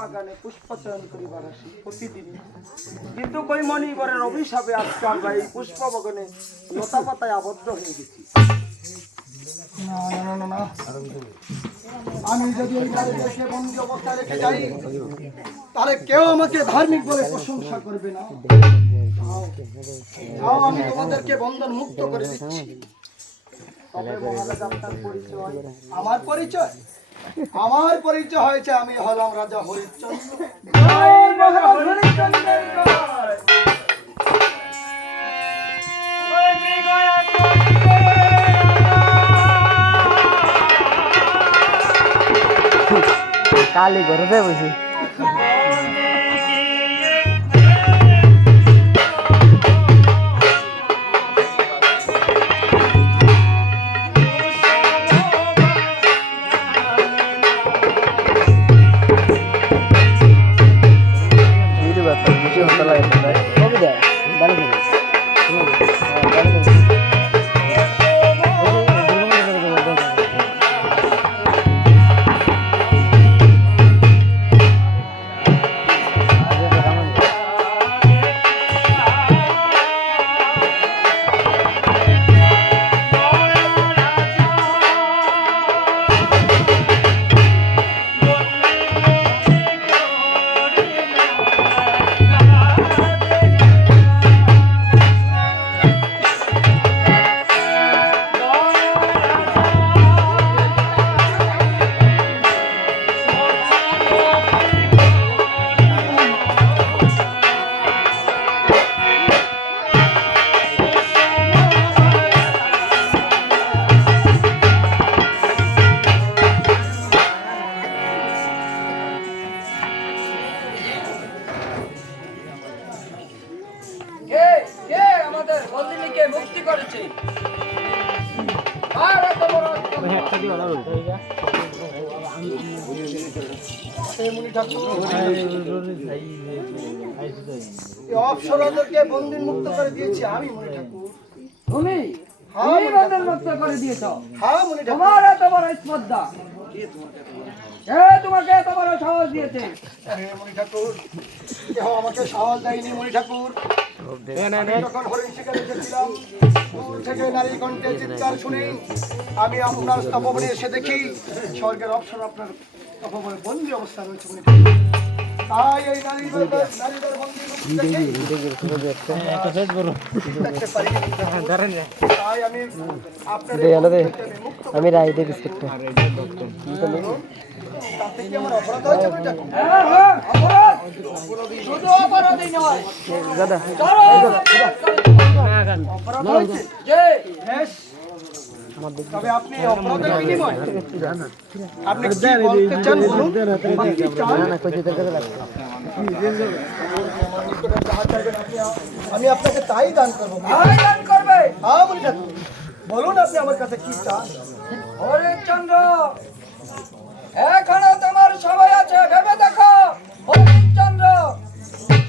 বাগানে পুষ্প চয়ন করিবার আসি প্রতিদিন, কিন্তু কই মণিবরের অভিশাপে আজকে আমরা এই পুষ্প বাগানে লতা পাতায় আবদ্ধ হয়ে গেছি। না না না না, আমি যদি এই নারীদেরকে বন্দি অবস্থায় রেখে যাই তাহলে কেউ আমাকে ধার্মিক বলে প্রশংসা করবে না। যাও, আমি তোমাদেরকে বন্ধন মুক্ত করে দিচ্ছি। তবে মহারাজ, আপনার পরিচয়? আমার পরিচয় হয়েছে, আমি হলাম রাজা হরিশ্চন্দ্র। কালি ঘরে বসে মুক্তি করেছে। অপ্সরাদেরকে বন্দি মুক্ত করে দিয়েছি আমি, মণি ঠাকুর। তুমি বন্ধন মুক্ত করে দিয়েছ? হ্যাঁ মণি ঠাকুর। তোমার এত বড় স্পর্ধা, তোমাকে এত বড় সাহস দিয়েছে? মণি ঠাকুর, কেউ আমাকে সাহস দেয়নি মণি ঠাকুর। যখন হরিণ শিকারে এসেছিলাম, দূর থেকে নারী কণ্ঠে চিৎকার শুনে আমি আপনার তপবনে এসে দেখি স্বর্গের অপ্সরা আপনার তপবনে বন্দি অবস্থা রয়েছে মণি ঠাকুর। তাই এই নারীদের বন্দি তাই আমি আপনার আমি রাইতে বিস্কুটটা তাতে কি আমার অপরাধ হয়েছে মণি ঠাকুর? শুধু অপরাধী নয়, দাদা অপরাধ হয়েছে যে বেশ। তবে আপনি অপরাধের বিনিময় আপনি কি বলতে চান বলুন? কি চান? আমি আপনাকে তাই দান করবো। তাই দান করবে? হ্যাঁ মণি ঠাকুর, বলুন আপনি আমার কাছে কি চান? হরিশ্চন্দ্র, এখনো তোমার সময় আছে, ভেবে দেখো। হরিশ্চন্দ্র,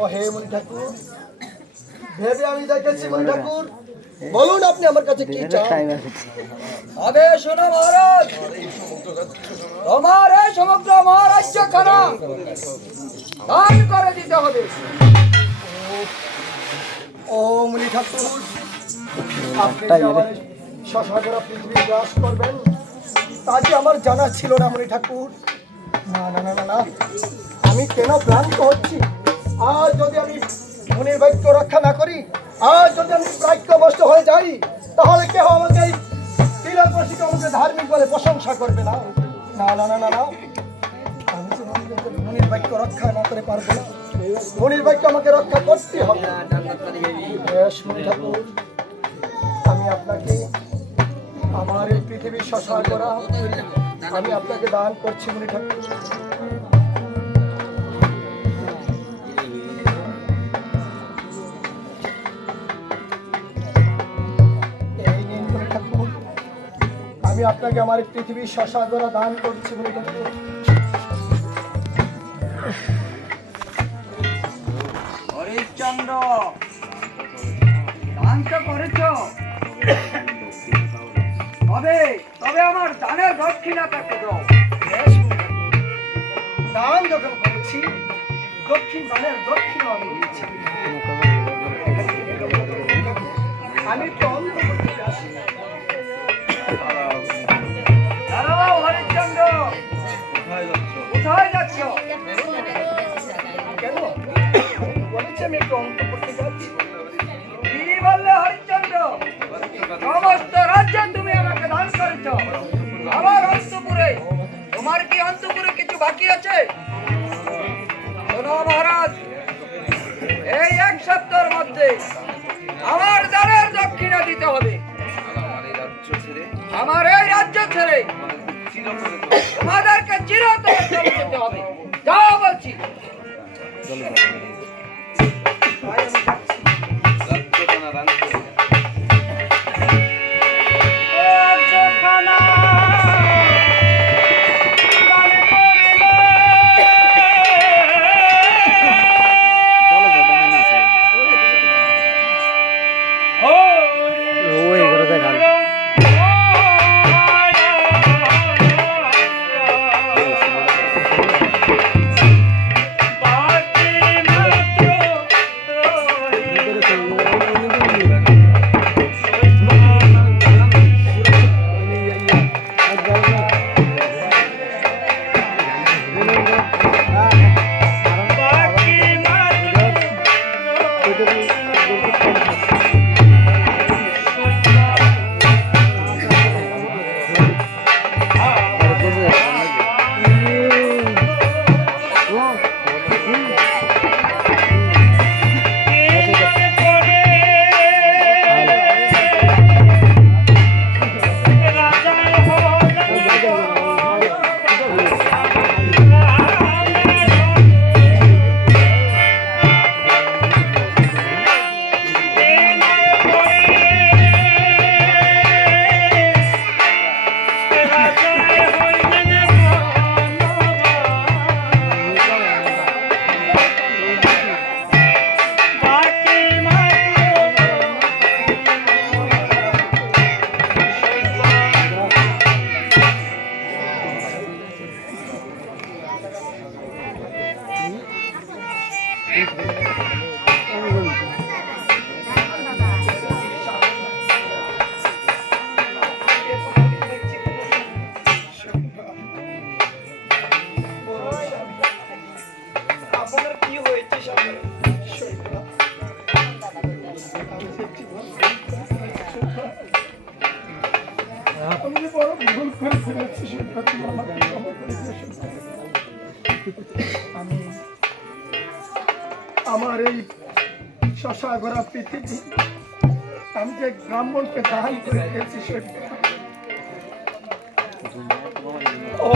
ও হে মণি ঠাকুর, ভেবে আমি দেখেছি মণি ঠাকুর, বলুন আপনি আমার কাছে কি চান? তবে শোনো মহারাজ, তোমার এই সমগ্র মহারাজ্য খানা দান করে দিতে হবে। ও মণি ঠাকুর, আপনি যে আমার শশাগরা পৃথিবী গ্রাস করবেন তা কি আমার জানা ছিল না মণি ঠাকুর। না না না না না, আমি কেন ক্লান্ত হচ্ছি? আর যদি আমি মুনির বাক্য রক্ষা না করি, আর যদি আমি বাক্যবস্ত হয়ে যাই, তাহলে কেউ আমাকে এই তিলকবাসীকে আমাকে ধার্মিক বলে প্রশংসা করবে না। না না না না না, আমি যে মুনির বাক্য রক্ষা না করে পারবো না। মুনির বাক্য আমাকে রক্ষা করতে হবে। বেশ মণি ঠাকুর, আমি আপনাকে আমার এই পৃথিবীর শশা করা আমি আপনাকে দান করছি মণি ঠাকুর। এই নিন মণি ঠাকুর, আমি আপনাকে আমার এই পৃথিবীর শশা করা দান করছি মণি ঠাকুর। হরিশ্চন্দ্র, দান তো করেছ, তবে আমার দানের দক্ষিণা তাকে দাও। দান যখন করেছি, দক্ষিণ দানের দক্ষিণ আমি দিচ্ছি। আমি তো অন্তর্বর্তী আসি। দাঁড়াও হরিশ্চন্দ্র, কোথায় যাচ্ছ? কেন বলেছি আমি একটু অন্তর্বর্তী যাচ্ছি। কি বললে হরিশ্চন্দ্র? সমস্ত রাজ্য তুমি আমাকে দান করেছ, আমার অন্তপুরে, তোমার কি অন্তপুরে কিছু বাকি আছে? শোনো মহারাজ, এই 1 সপ্তাহের মধ্যে আমার দানের দক্ষিণা দিতে হবে। আমার এই রাজ্য ছেড়ে তোমাদেরকে চিরতরে চলে যেতে হবে। যাও বলছি। তাই আমি যাচ্ছি। ওই ঘরে দেখা আপনার কি হয়েছে স্বামী? আমি যে বড় ভুল করে ফেলেছি, তুমি আমাকে ক্ষমা করে দিও। আমি আমার এই শশাগরা পৃথিবী আমি যে ব্রাহ্মণকে দান করে দিয়েছি, ও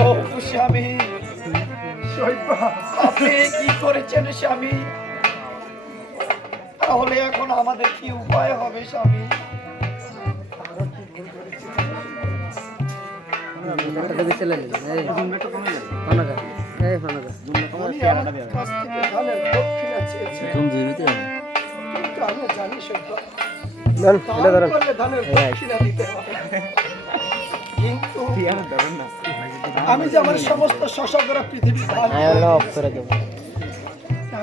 স্বামী, আপনি কি করেছেন স্বামী? তাহলে এখন আমাদের কি উপায় হবে স্বামী? উনি আমার কাছ থেকে ধানের দক্ষিণা চেয়েছেন, কিন্তু আমি জানি দান করলে ধানের দক্ষিণা দিতে হবে। কিন্তু আমি যে আমার সমস্ত শশাগরা পৃথিবী দান করেছি,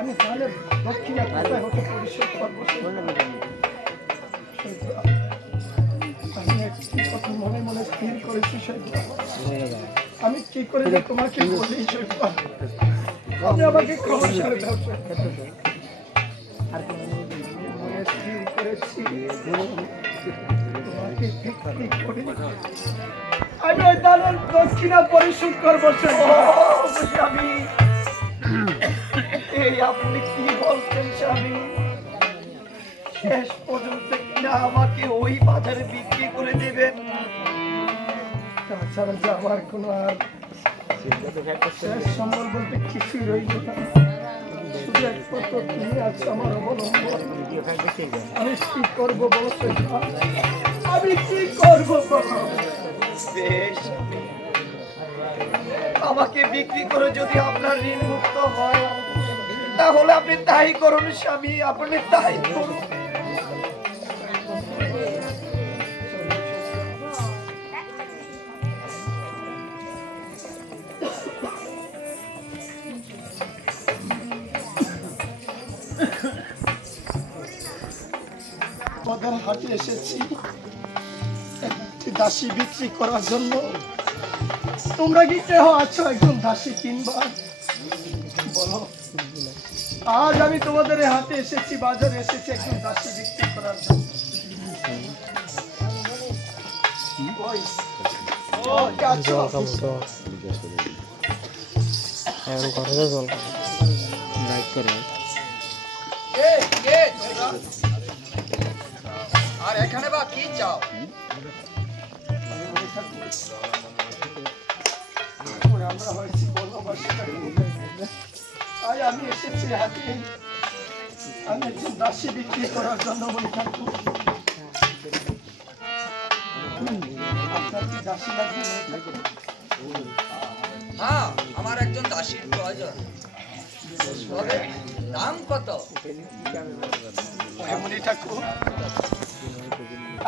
আমি ধানের দক্ষিণা কোথায় হতে পরিশোধ করবো? আমি একটি কথা মনে মনে স্থির করেছি, আমি কি করে যে তোমাকে বলি, আমি আমাকে ক্ষমা করে দাও। মনে স্থির করেছি তোমাকে বিক্রি করে আমি ওই দানের দক্ষিণা পরিশোধ করবো। স্বামী, এই আপনি কি বলছেন স্বামী? শেষ পর্যন্ত কিনা আমাকে ওই বাজারে বিক্রি করে দেবেন? তাছাড়া যে আমার কোনো আর শেষ সম্বল বলতে কিছুই রইল না। শুধু একমাত্র তুমি আছো আমার অবলম্বন। আমি কি করবো বলো? আমি কি করবো বলো? বেশ, আমাকে বিক্রি করে যদি আপনার ঋণ মুক্ত হয়, তাহলে আপনি তাই করুন স্বামী, আপনি তাই করুন। তোমাদের হাটে এসেছি একটি দাসী বিক্রি করার জন্য। তোমরা কি কেউ আছো একজন দাসী কিনবা? বলো। আজ আমি তোমাদের এই হাটে এসেছি, বাজারে এসেছি একজন দাসী বিক্রি করার জন্য। ওই, ও, কে আছো? জল খাবো জল এখন ঘরে যা জল খাবো লাইক করে কে কে তোমরা? আর এখানে বা কি চাও? আমরা হয়েছি বনবাসী, তাই আমি এসেছি হাতে। আমি একজন দাসী বিক্রি করার জন্য বলি ঠাকুর। আপনার কি দাসী লাগবে ঠাকুর? হ্যাঁ, আমার একজন দাসীর প্রয়োজন। তবে দাম কত? মণি ঠাকুর,